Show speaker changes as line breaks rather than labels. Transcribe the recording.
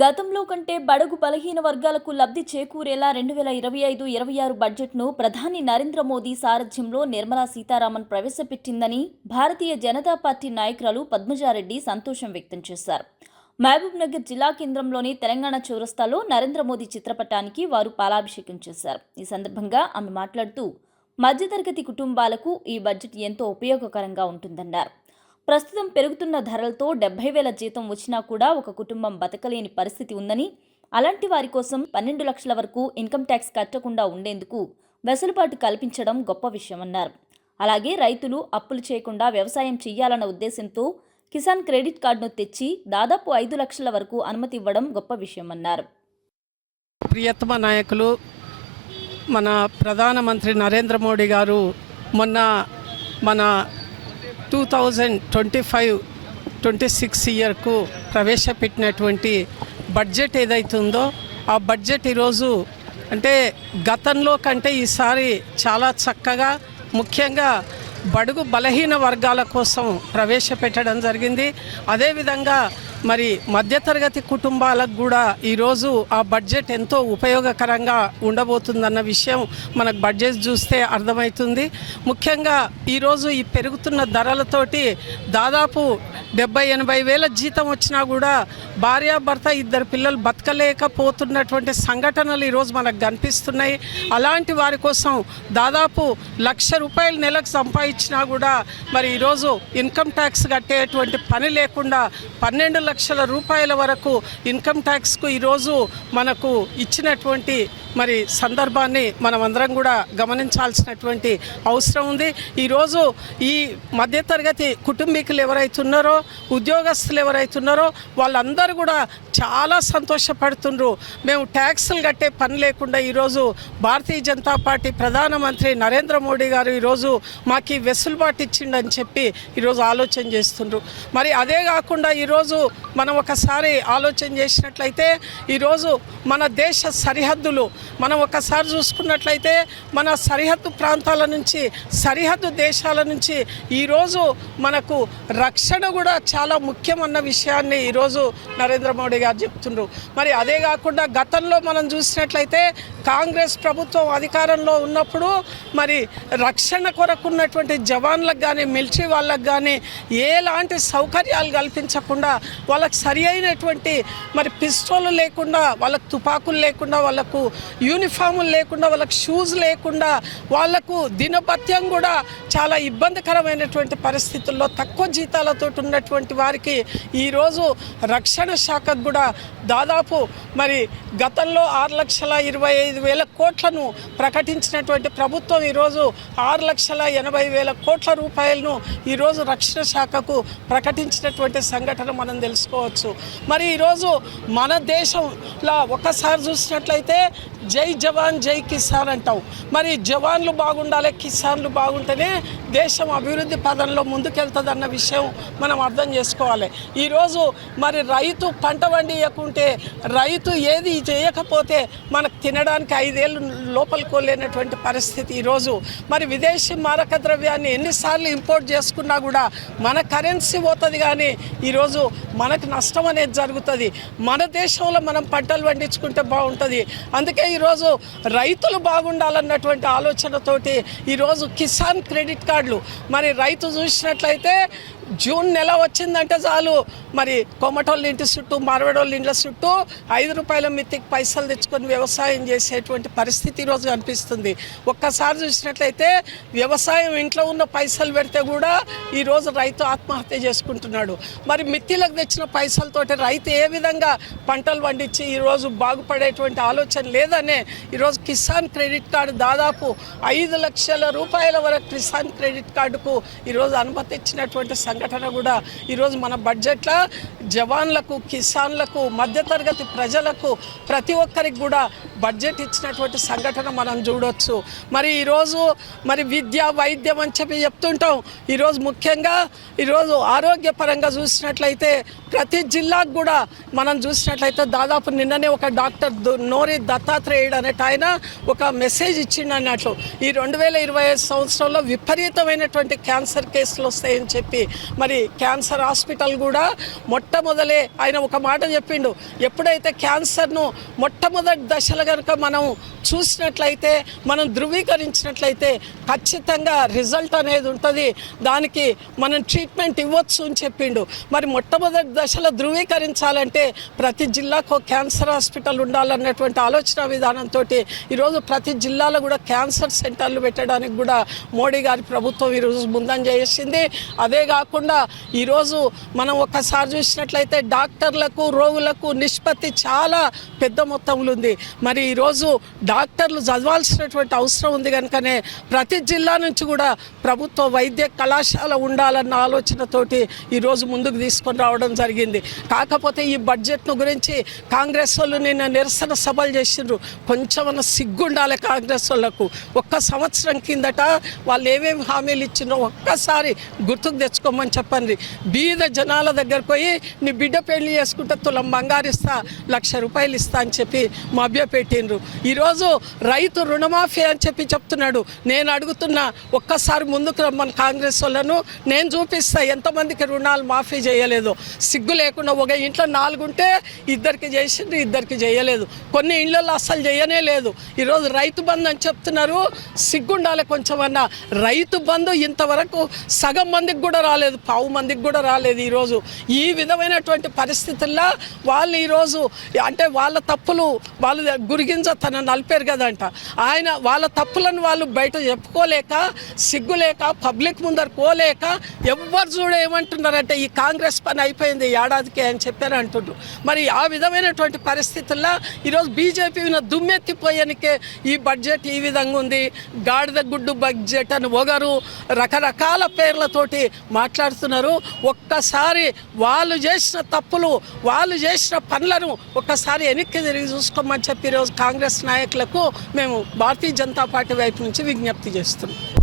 గతంలో కంటే బడుగు బలహీన వర్గాలకు లబ్ధి చేకూరేలా రెండు వేల ఇరవై ఐదు ఇరవై ఆరు బడ్జెట్ను ప్రధాని నరేంద్ర మోదీ సారథ్యంలో నిర్మలా సీతారామన్ ప్రవేశపెట్టిందని భారతీయ జనతా పార్టీ నాయకురాలు పద్మజారెడ్డి సంతోషం వ్యక్తం చేశారు. మహబూబ్నగర్ జిల్లా కేంద్రంలోని తెలంగాణ చౌరస్తాలో నరేంద్ర మోదీ చిత్రపటానికి వారు పాలాభిషేకం చేశారు. ఈ సందర్భంగా ఆమె మాట్లాడుతూ మధ్యతరగతి కుటుంబాలకు ఈ బడ్జెట్ ఎంతో ఉపయోగకరంగా ఉంటుందన్నారు. ప్రస్తుతం పెరుగుతున్న ధరలతో డెబ్బై వేల జీతం వచ్చినా కూడా ఒక కుటుంబం బతకలేని పరిస్థితి ఉందని అలాంటి వారి కోసం పన్నెండు లక్షల వరకు ఇన్కమ్ ట్యాక్స్ కట్టకుండా ఉండేందుకు వెసులుబాటు కల్పించడం గొప్ప విషయమన్నారు అలాగే రైతులు అప్పులు చేయకుండా వ్యవసాయం చేయాలన్న ఉద్దేశంతో కిసాన్ క్రెడిట్ కార్డును తెచ్చి దాదాపు ఐదు లక్షల వరకు అనుమతి ఇవ్వడం గొప్ప విషయమన్నారు
ప్రియతమ నాయకులు మన ప్రధానమంత్రి నరేంద్ర మోడీ గారు మొన్న మన two thousand twenty five twenty six ఇయర్కు ప్రవేశపెట్టినటువంటి బడ్జెట్ ఏదైతుందో ఆ బడ్జెట్ ఈరోజు అంటే గతంలో కంటే ఈసారి చాలా చక్కగా ముఖ్యంగా బడుగు బలహీన వర్గాల కోసం ప్రవేశపెట్టడం జరిగింది. అదేవిధంగా మరి మధ్యతరగతి కుటుంబాలకు కూడా ఈరోజు ఆ బడ్జెట్ ఎంతో ఉపయోగకరంగా ఉండబోతుందన్న విషయం మనకు బడ్జెట్ చూస్తే అర్థమవుతుంది. ముఖ్యంగా ఈరోజు ఈ పెరుగుతున్న ధరలతోటి దాదాపు డెబ్బై ఎనభై వేల జీతం వచ్చినా కూడా భార్యాభర్త ఇద్దరు పిల్లలు బతకలేకపోతున్నటువంటి సంఘటనలు ఈరోజు మనకు కనిపిస్తున్నాయి. అలాంటి వారి కోసం దాదాపు లక్ష రూపాయలు నెలకు సంపాదించినా కూడా మరి ఈరోజు ఇన్కమ్ ట్యాక్స్ కట్టేటువంటి పని లేకుండా పన్నెండు లక్షల రూపాయల వరకు ఇన్కమ్ ట్యాక్స్కు ఈరోజు మనకు ఇచ్చినటువంటి మరి సందర్భాన్ని మనం అందరం కూడా గమనించాల్సినటువంటి అవసరం ఉంది. ఈరోజు ఈ మధ్యతరగతి కుటుంబీకులు ఎవరైతే ఉన్నారో ఉద్యోగస్తులు ఎవరైతే ఉన్నారో వాళ్ళందరూ కూడా చాలా సంతోషపడుతుండ్రు. మేము ట్యాక్సులు కట్టే పని లేకుండా ఈరోజు భారతీయ జనతా పార్టీ ప్రధానమంత్రి నరేంద్ర మోడీ గారు ఈరోజు మాకు ఈ వెసులుబాటు ఇచ్చిండని చెప్పి ఈరోజు ఆలోచన చేస్తుండ్రు. మరి అదే కాకుండా ఈరోజు మనం ఒకసారి ఆలోచన చేసినట్లయితే ఈరోజు మన దేశ సరిహద్దులు మనం ఒకసారి చూసుకున్నట్లయితే మన సరిహద్దు ప్రాంతాల నుంచి సరిహద్దు దేశాల నుంచి ఈరోజు మనకు రక్షణ కూడా చాలా ముఖ్యమన్న విషయాన్ని ఈరోజు నరేంద్ర మోడీ గారు చెప్తుండ్రు. మరి అదే కాకుండా గతంలో మనం చూసినట్లయితే కాంగ్రెస్ ప్రభుత్వం అధికారంలో ఉన్నప్పుడు మరి రక్షణ కొరకు ఉన్నటువంటి జవాన్లకు కానీ మిలిటరీ వాళ్ళకు కానీ ఎలాంటి సౌకర్యాలు కల్పించకుండా వాళ్ళకి సరి అయినటువంటి మరి పిస్టోలు లేకుండా వాళ్ళకు తుపాకులు లేకుండా వాళ్ళకు యూనిఫాములు లేకుండా వాళ్ళకు షూస్ లేకుండా వాళ్ళకు దినపత్యం కూడా చాలా ఇబ్బందికరమైనటువంటి పరిస్థితుల్లో తక్కువ జీతాలతో ఉన్నటువంటి వారికి ఈరోజు రక్షణ శాఖకు కూడా దాదాపు మరి గతంలో ఆరు లక్షల ఇరవై ఐదు వేల కోట్లను ప్రకటించినటువంటి ప్రభుత్వం ఈరోజు ఆరు లక్షల ఎనభై వేల కోట్ల రూపాయలను ఈరోజు రక్షణ శాఖకు ప్రకటించినటువంటి సంఘటన మనం తెలుసు తెలుసుకోవచ్చు. మరి ఈరోజు మన దేశంలో ఒకసారి చూసినట్లయితే జై జవాన్ జై కిసాన్ అంటాం మరి జవాన్లు బాగుండాలి కిసాన్లు బాగుంటేనే దేశం అభివృద్ధి పదంలో ముందుకెళ్తుంది అన్న విషయం మనం అర్థం చేసుకోవాలి. ఈరోజు మరి రైతు పంట వండియకుంటే రైతు ఏది చేయకపోతే మనకు తినడానికి ఐదేళ్ళు లోపలికోలేనటువంటి పరిస్థితి ఈరోజు. మరి విదేశీ మారక ద్రవ్యాన్ని ఎన్నిసార్లు ఇంపోర్ట్ చేసుకున్నా కూడా మన కరెన్సీ పోతుంది కానీ ఈరోజు మనకు నష్టం అనేది జరుగుతుంది. మన దేశంలో మనం పంటలు పండించుకుంటే బాగుంటుంది. అందుకే ఈరోజు రైతులు బాగుండాలన్నటువంటి ఆలోచనతోటి ఈరోజు కిసాన్ క్రెడిట్ కార్డులు. మరి రైతు చూసినట్లయితే జూన్ నెల వచ్చిందంటే చాలు. మరి కొమ్మటోళ్ళ ఇంటి చుట్టూ మార్వడోళ్ళ ఇండ్ల చుట్టూ ఐదు రూపాయల మిత్తికి పైసలు తెచ్చుకొని వ్యవసాయం చేసేటువంటి పరిస్థితి ఈరోజు కనిపిస్తుంది. ఒక్కసారి చూసినట్లయితే వ్యవసాయం ఇంట్లో ఉన్న పైసలు పెడితే కూడా ఈరోజు రైతు ఆత్మహత్య చేసుకుంటున్నాడు. మరి మిత్తిలకు తెచ్చిన పైసలతోటి రైతు ఏ విధంగా పంటలు పండించి ఈరోజు బాగుపడేటువంటి ఆలోచన లేదనే ఈరోజు కిసాన్ క్రెడిట్ కార్డు దాదాపు ఐదు లక్షల రూపాయల వరకు కిసాన్ క్రెడిట్ కార్డుకు ఈరోజు అనుమతి ఇచ్చినటువంటి సంఘటన కూడా ఈరోజు మన బడ్జెట్లో జవాన్లకు కిసాన్లకు మధ్యతరగతి ప్రజలకు ప్రతి ఒక్కరికి కూడా బడ్జెట్ ఇచ్చినటువంటి సంఘటన మనం చూడవచ్చు మరి ఈరోజు మరి విద్య వైద్యం అని చెప్పి చెప్తుంటాం. ఈరోజు ముఖ్యంగా ఈరోజు ఆరోగ్యపరంగా చూసినట్లయితే ప్రతి జిల్లాకు కూడా మనం చూసినట్లయితే దాదాపు నిన్ననే ఒక డాక్టర్ దు- నోరి దత్తాత్రేయుడు అనేట ఆయన ఒక మెసేజ్ ఇచ్చిండు అన్నట్లు. ఈ రెండు వేల ఇరవై ఐదు సంవత్సరంలో విపరీతమైనటువంటి క్యాన్సర్ కేసులు వస్తాయని చెప్పి మరి క్యాన్సర్ హాస్పిటల్ కూడా మొట్టమొదలే ఆయన ఒక మాట చెప్పిండు. ఎప్పుడైతే క్యాన్సర్ను మొట్టమొదటి దశలు కనుక మనం చూసినట్లయితే మనం ధృవీకరించినట్లయితే ఖచ్చితంగా రిజల్ట్ అనేది ఉంటుంది. దానికి మనం ట్రీట్మెంట్ ఇవ్వచ్చు అని చెప్పిండు. మరి మొట్టమొదటి దశలో ధృవీకరించాలంటే ప్రతి జిల్లాకు క్యాన్సర్ హాస్పిటల్ ఉండాలన్నటువంటి ఆలోచన విధానంతో ఈరోజు ప్రతి జిల్లాలో కూడా క్యాన్సర్ సెంటర్లు పెట్టడానికి కూడా మోడీ గారి ప్రభుత్వం ఈరోజు ముందంజ చేసింది అదే కాకుండా ఈరోజు మనం ఒక్కసారి చూసినట్లయితే డాక్టర్లకు రోగులకు నిష్పత్తి చాలా పెద్ద మొత్తంలో ఉంది. మరి ఈరోజు డాక్టర్లు చదవాల్సినటువంటి అవసరం ఉంది కనుకనే ప్రతి జిల్లా నుంచి కూడా ప్రభుత్వ వైద్య కళాశాల ఉండాలన్న ఆలోచనతోటి ఈరోజు ముందుకు తీసుకొని రావడం జరిగింది. కాకపోతే ఈ బడ్జెట్ను గురించి కాంగ్రెస్ వాళ్ళు నిన్న నిరసన సభలు చేసిండ్రు. కొంచెమన్నా సిగ్గుండాలి కాంగ్రెస్ వాళ్ళకు. ఒక్క సంవత్సరం కిందట వాళ్ళు ఏమేమి హామీలు ఇచ్చిండ్రో ఒక్కసారి గుర్తుకు తెచ్చుకోమని చెప్పండి. బీద జనాల దగ్గర పోయి నీ బిడ్డ పెళ్ళి చేసుకుంటే తులం బంగారు ఇస్తా లక్ష రూపాయలు ఇస్తా అని చెప్పి మభ్యపెట్టిండ్రు ఈరోజు రైతు రుణమాఫీ అని చెప్పి చెప్తున్నాడు. నేను అడుగుతున్నా ఒక్కసారి ముందుకు రమ్మని కాంగ్రెస్ వాళ్ళను. నేను చూపిస్తా ఎంతమందికి రుణాలు మాఫీ చేయలేదు. సిగ్గు లేకుండా ఒక ఇంట్లో నాలుగు ఉంటే ఇద్దరికి చేసిండ్రు ఇద్దరికి చేయలేదు. కొన్ని ఇళ్ళల్లో అస్సలు చేయనే లేదు. ఈరోజు రైతు బంధు అని చెప్తున్నారు. సిగ్గుండాలి కొంచెం రైతు బంధు ఇంతవరకు సగం మందికి కూడా రాలేదు. పావు మందికి కూడా రాలేదు ఈరోజు. ఈ విధమైనటువంటి పరిస్థితుల్లో వాళ్ళు ఈరోజు అంటే వాళ్ళ తప్పులు వాళ్ళు గురిగింజ తన నలిపారు కదంట. ఆయన వాళ్ళ తప్పులను వాళ్ళు బయట చెప్పుకోలేక సిగ్గులేక పబ్లిక్ ముందర పోలేక ఎవ్వరు చూడ ఏమంటున్నారంటే ఈ కాంగ్రెస్ పని అయిపోయింది ఏడాదికి అని చెప్పారు అంటుండ్రు. మరి ఆ విధమైనటువంటి పరిస్థితుల్లో ఈరోజు బీజేపీ దుమ్మెత్తిపోయానికే ఈ బడ్జెట్ ఈ విధంగా ఉంది. గాడిద గుడ్డు బడ్జెట్ అని ఒకరు రకరకాల పేర్లతోటి మాట్లాడుతున్నారు. ఒక్కసారి వాళ్ళు చేసిన తప్పులు వాళ్ళు చేసిన పనులను ఒక్కసారి వెనక్కి తిరిగి చూసుకోమని చెప్పి ఈరోజు కాంగ్రెస్ నాయకులకు మేము భారతీయ జనతా పార్టీ వైపు నుంచి విజ్ఞప్తి చేస్తున్నాం.